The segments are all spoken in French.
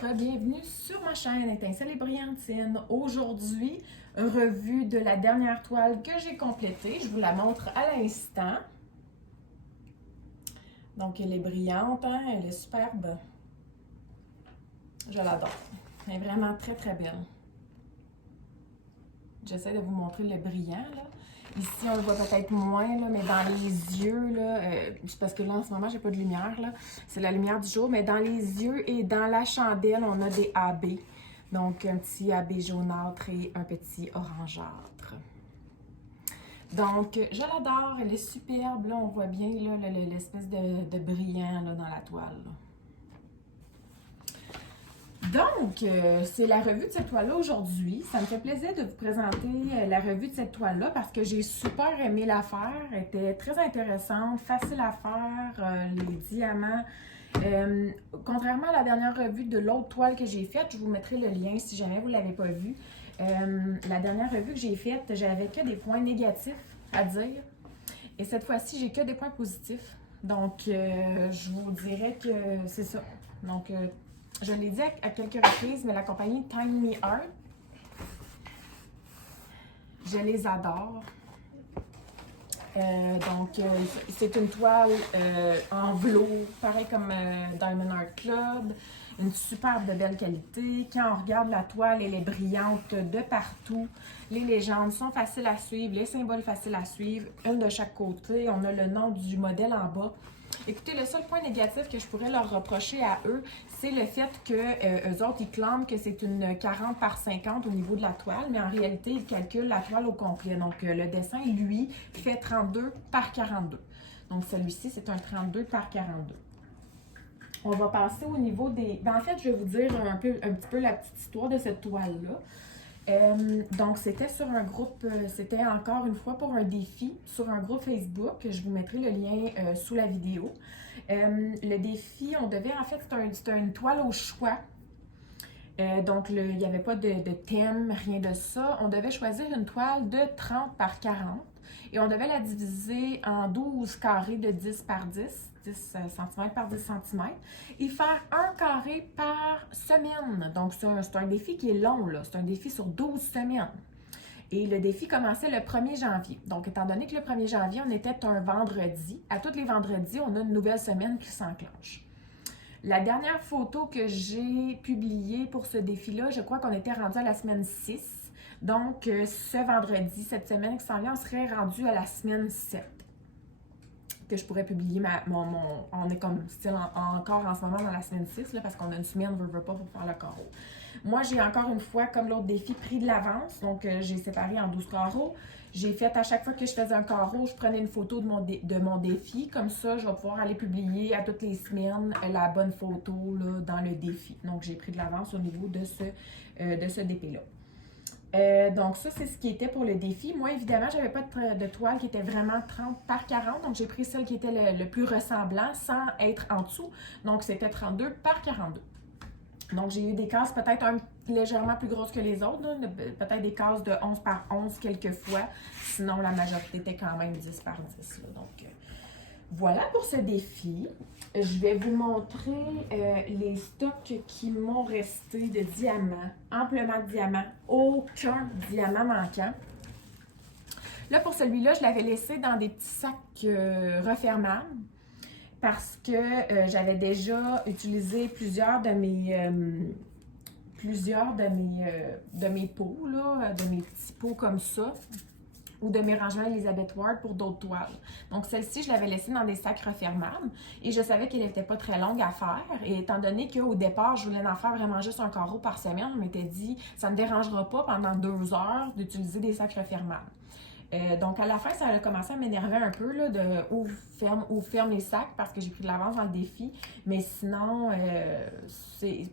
bienvenue sur ma chaîne Étincelle et Brillantine. Aujourd'hui, revue de la dernière toile que j'ai complétée. Je vous la montre à l'instant. Donc, elle est brillante, hein? Elle est superbe. Je l'adore. Elle est vraiment très, très belle. J'essaie de vous montrer le brillant, là. Ici, on le voit peut-être moins, là, mais dans les yeux, là, c'est parce que là, en ce moment, j'ai pas de lumière, là. C'est la lumière du jour, mais dans les yeux et dans la chandelle, on a des AB. Donc, un petit AB jaunâtre et un petit orangeâtre. Donc, je l'adore, elle est superbe, là, on voit bien, là, l'espèce de brillant, là, dans la toile, là. Donc, c'est la revue de cette toile-là aujourd'hui. Ça me fait plaisir de vous présenter la revue de cette toile-là parce que j'ai super aimé la faire. Elle était très intéressante, facile à faire, les diamants. Contrairement à la dernière revue de l'autre toile que j'ai faite, je vous mettrai le lien si jamais vous ne l'avez pas vue. La dernière revue que j'ai faite, j'avais que des points négatifs à dire. Et cette fois-ci, j'ai que des points positifs. Donc, je vous dirais que c'est ça. Donc, je l'ai dit à quelques reprises, mais la compagnie Tiny Art, je les adore. C'est une toile en velours, pareil comme Diamond Art Club, une superbe de belle qualité. Quand on regarde la toile, elle est brillante de partout. Les légendes sont faciles à suivre, les symboles faciles à suivre, une de chaque côté. On a le nom du modèle en bas. Écoutez, le seul point négatif que je pourrais leur reprocher à eux, c'est le fait que eux autres, ils clament que c'est une 40 par 50 au niveau de la toile, mais en réalité, ils calculent la toile au complet. Donc, le dessin, lui, fait 32 par 42. Donc, celui-ci, c'est un 32 par 42. On va passer au niveau des... En fait, je vais vous dire un petit peu la petite histoire de cette toile-là. Donc, c'était sur un groupe, c'était encore une fois pour un défi sur un groupe Facebook. Je vous mettrai le lien sous la vidéo. Le défi, on devait, en fait, c'était une toile au choix. Donc, il n'y avait pas de thème, rien de ça. On devait choisir une toile de 30 par 40 et on devait la diviser en 12 carrés de 10 par 10 cm par 10 cm et faire un carré par semaine. Donc, c'est un défi qui est long, là. C'est un défi sur 12 semaines. Et le défi commençait le 1er janvier. Donc, étant donné que le 1er janvier, on était un vendredi, à tous les vendredis, on a une nouvelle semaine qui s'enclenche. La dernière photo que j'ai publiée pour ce défi-là, je crois qu'on était rendu à la semaine 6. Donc, ce vendredi, cette semaine qui s'en vient, on serait rendu à la semaine 7. Que je pourrais publier on est comme style encore en ce moment dans la semaine 6, là, parce qu'on a une semaine, veut pas, pour faire le carreau. Moi, j'ai encore une fois, comme l'autre défi, pris de l'avance. Donc, j'ai séparé en 12 carreaux. J'ai fait à chaque fois que je faisais un carreau, je prenais une photo de mon défi. Comme ça, je vais pouvoir aller publier à toutes les semaines la bonne photo là, dans le défi. Donc, j'ai pris de l'avance au niveau de ce DP-là. Donc ça, c'est ce qui était pour le défi. Moi, évidemment, j'avais pas de toile qui était vraiment 30 par 40. Donc, j'ai pris celle qui était le plus ressemblant sans être en dessous. Donc, c'était 32 par 42. Donc, j'ai eu des cases peut-être légèrement plus grosses que les autres. Peut-être des cases de 11 par 11 quelquefois. Sinon, la majorité était quand même 10 par 10. Là. Donc, voilà pour ce défi. Je vais vous montrer les stocks qui m'ont resté de diamants, amplement de diamants, aucun diamant manquant. Là, pour celui-là, je l'avais laissé dans des petits sacs refermables parce que j'avais déjà utilisé plusieurs de mes pots, là, de mes petits pots comme ça, ou de mes rangements Elizabeth Ward pour d'autres toiles. Donc, celle-ci, je l'avais laissée dans des sacs refermables et je savais qu'elle n'était pas très longue à faire. Et étant donné qu'au départ, je voulais en faire vraiment juste un carreau par semaine, je m'étais dit, ça ne me dérangera pas pendant 2 heures d'utiliser des sacs refermables. Donc, à la fin, ça a commencé à m'énerver un peu là, de où ferme les sacs parce que j'ai pris de l'avance dans le défi. Mais sinon,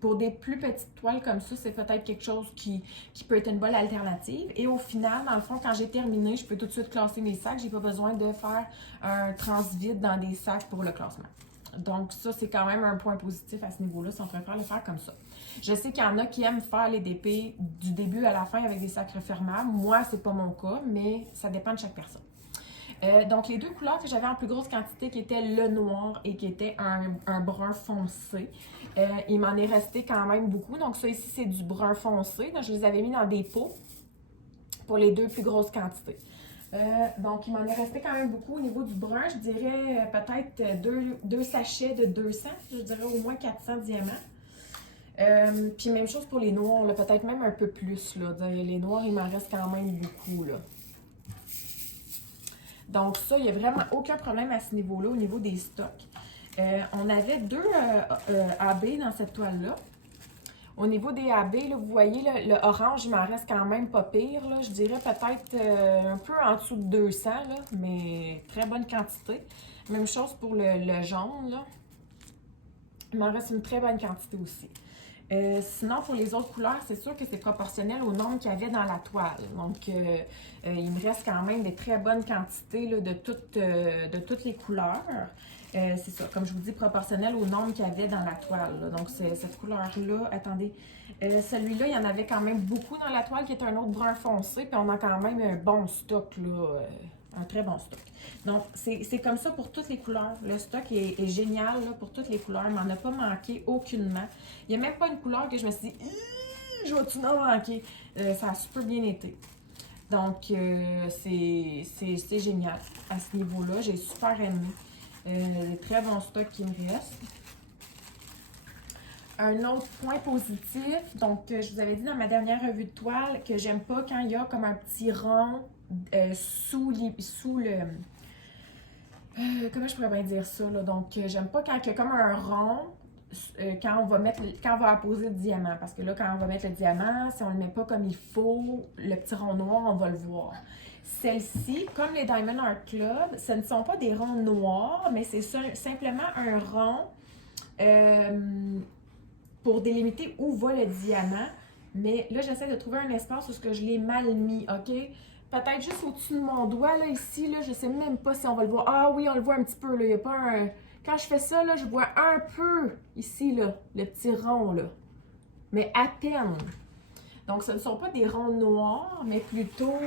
pour des plus petites toiles comme ça, c'est peut-être quelque chose qui peut être une bonne alternative. Et au final, dans le fond, quand j'ai terminé, je peux tout de suite classer mes sacs. J'ai pas besoin de faire un transvide dans des sacs pour le classement. Donc, ça, c'est quand même un point positif à ce niveau-là, si on préfère le faire comme ça. Je sais qu'il y en a qui aiment faire les DP du début à la fin avec des sacs refermables. Moi, c'est pas mon cas, mais ça dépend de chaque personne. Donc, les deux couleurs que j'avais en plus grosse quantité, qui étaient le noir et qui était un brun foncé, il m'en est resté quand même beaucoup. Donc, ça ici, c'est du brun foncé. Donc, je les avais mis dans des pots pour les deux plus grosses quantités. Donc, il m'en est resté quand même beaucoup au niveau du brun. Je dirais peut-être deux sachets de 200, je dirais au moins 400 diamants. Puis même chose pour les noirs, peut-être même un peu plus. Là. Les noirs, il m'en reste quand même beaucoup. Là. Donc ça, il n'y a vraiment aucun problème à ce niveau-là, au niveau des stocks. On avait deux AB dans cette toile-là. Au niveau des AB, là, vous voyez, là, le orange, il m'en reste quand même pas pire. Là. Je dirais peut-être un peu en dessous de 200, là, mais très bonne quantité. Même chose pour le jaune. Là. Il m'en reste une très bonne quantité aussi. Sinon, pour les autres couleurs, c'est sûr que c'est proportionnel au nombre qu'il y avait dans la toile. Donc, il me reste quand même des très bonnes quantités là, de toutes les couleurs. C'est ça, comme je vous dis, proportionnel au nombre qu'il y avait dans la toile. Là. Donc, cette couleur-là, attendez, celui-là, il y en avait quand même beaucoup dans la toile, qui est un autre brun foncé, puis on a quand même un bon stock, là, un très bon stock. Donc, c'est comme ça pour toutes les couleurs. Le stock est génial là, pour toutes les couleurs. Il m'en a pas manqué aucunement. Il n'y a même pas une couleur que je me suis dit « Je vais-tu en manquer? » Ça a super bien été. Donc, c'est génial à ce niveau-là. J'ai super aimé. Des très bons stocks qui me restent. Un autre point positif, donc je vous avais dit dans ma dernière revue de toile que j'aime pas quand il y a comme un petit rond sous le... comment je pourrais bien dire ça, là? Donc, j'aime pas quand il y a comme un rond quand on va apposer le diamant. Parce que là, quand on va mettre le diamant, si on le met pas comme il faut, le petit rond noir, on va le voir. Celles-ci, comme les Diamond Art Club, ce ne sont pas des ronds noirs, mais c'est simplement un rond pour délimiter où va le diamant. Mais là, j'essaie de trouver un espace où je l'ai mal mis, OK? Peut-être juste au-dessus de mon doigt, là, ici, là, je sais même pas si on va le voir. Ah oui, on le voit un petit peu, là. Il n'y a pas un... Quand je fais ça, là, je vois un peu, ici, là, le petit rond, là. Mais à peine. Donc, ce ne sont pas des ronds noirs, mais plutôt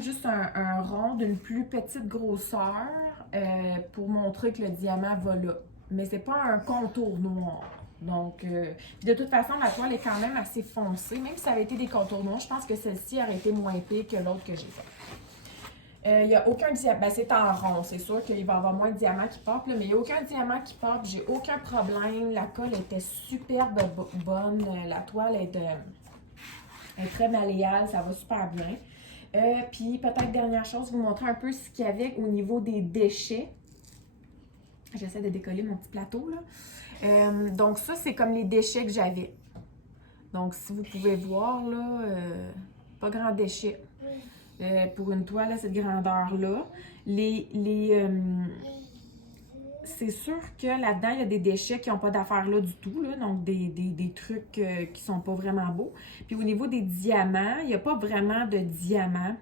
juste un rond d'une plus petite grosseur pour montrer que le diamant va là. Mais c'est pas un contour noir. Donc, de toute façon, la toile est quand même assez foncée. Même si ça avait été des contours noirs, je pense que celle-ci aurait été moins pire que l'autre que j'ai faite. Il n'y a aucun diamant. Ben, c'est en rond. C'est sûr qu'il va y avoir moins de diamants qui pop, là, mais il n'y a aucun diamant qui pop. J'ai aucun problème. La colle était superbe bonne. La toile est très malléable. Ça va super bien. Puis, peut-être dernière chose, vous montrer un peu ce qu'il y avait au niveau des déchets. J'essaie de décoller mon petit plateau, là. Donc, ça, c'est comme les déchets que j'avais. Donc, si vous pouvez voir, là, pas grand déchet. Pour une toile à cette grandeur-là. C'est sûr que là-dedans, il y a des déchets qui n'ont pas d'affaires là du tout, là, donc des trucs qui sont pas vraiment beaux. Puis au niveau des diamants, il n'y a pas vraiment de diamants.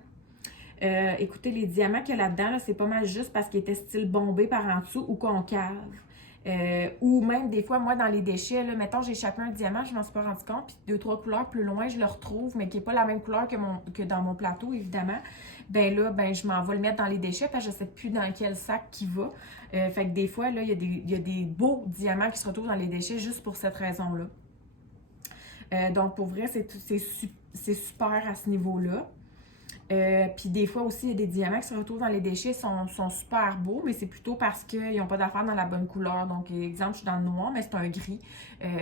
Écoutez, les diamants qu'il y a là-dedans, là, c'est pas mal juste parce qu'ils étaient style bombé par en dessous ou concave. Ou même des fois, moi, dans les déchets, là, mettons, j'ai échappé un diamant, je m'en suis pas rendu compte, puis 2-3 couleurs plus loin, je le retrouve, mais qui n'est pas la même couleur que dans mon plateau, évidemment. Ben là, je m'en vais le mettre dans les déchets, parce que je ne sais plus dans quel sac qui va. Fait que des fois, là, il y a des beaux diamants qui se retrouvent dans les déchets juste pour cette raison-là. Donc, pour vrai, c'est super à ce niveau-là. Puis des fois aussi, il y a des diamants qui se retrouvent dans les déchets, sont super beaux, mais c'est plutôt parce qu'ils n'ont pas d'affaires dans la bonne couleur. Donc, exemple, je suis dans le noir, mais c'est un gris.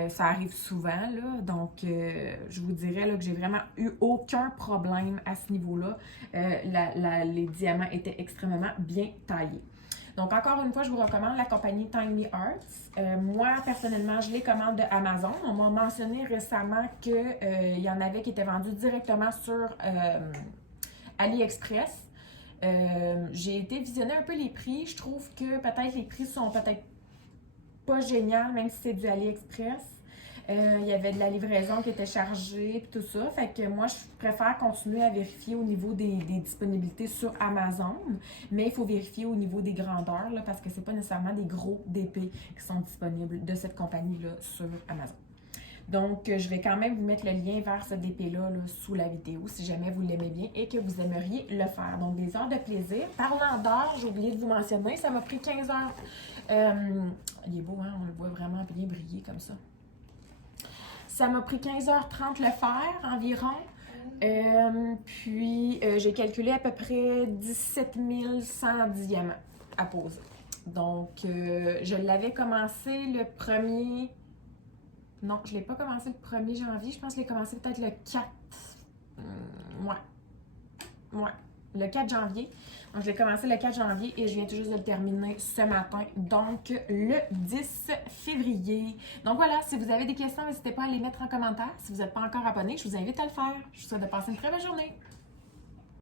Ça arrive souvent, là. Donc, je vous dirais là, que j'ai vraiment eu aucun problème à ce niveau-là. Les diamants étaient extrêmement bien taillés. Donc, encore une fois, je vous recommande la compagnie Tiny Arts. Moi, personnellement, je les commande de Amazon. On m'a mentionné récemment qu'il y en avait qui étaient vendus directement sur AliExpress. J'ai été visionner un peu les prix. Je trouve que peut-être les prix sont peut-être pas géniaux, même si c'est du AliExpress. Il y avait de la livraison qui était chargée et tout ça. Fait que moi, je préfère continuer à vérifier au niveau des disponibilités sur Amazon. Mais il faut vérifier au niveau des grandeurs, là, parce que c'est pas nécessairement des gros DP qui sont disponibles de cette compagnie-là sur Amazon. Donc, je vais quand même vous mettre le lien vers ce DP-là là, sous la vidéo si jamais vous l'aimez bien et que vous aimeriez le faire. Donc, des heures de plaisir. Parlant d'heures, j'ai oublié de vous mentionner, ça m'a pris 15 heures. Il est beau, hein? On le voit vraiment bien briller comme ça. Ça m'a pris 15h30 le faire environ. Puis, j'ai calculé à peu près 17 100 diamants à poser. Donc, je l'avais commencé le 1er... Non, je ne l'ai pas commencé le 1er janvier. Je pense que je l'ai commencé peut-être le 4. Ouais. Le 4 janvier. Donc, je l'ai commencé le 4 janvier et je viens tout juste de le terminer ce matin. Donc, le 10 février. Donc, voilà. Si vous avez des questions, n'hésitez pas à les mettre en commentaire. Si vous n'êtes pas encore abonné, je vous invite à le faire. Je vous souhaite de passer une très bonne journée.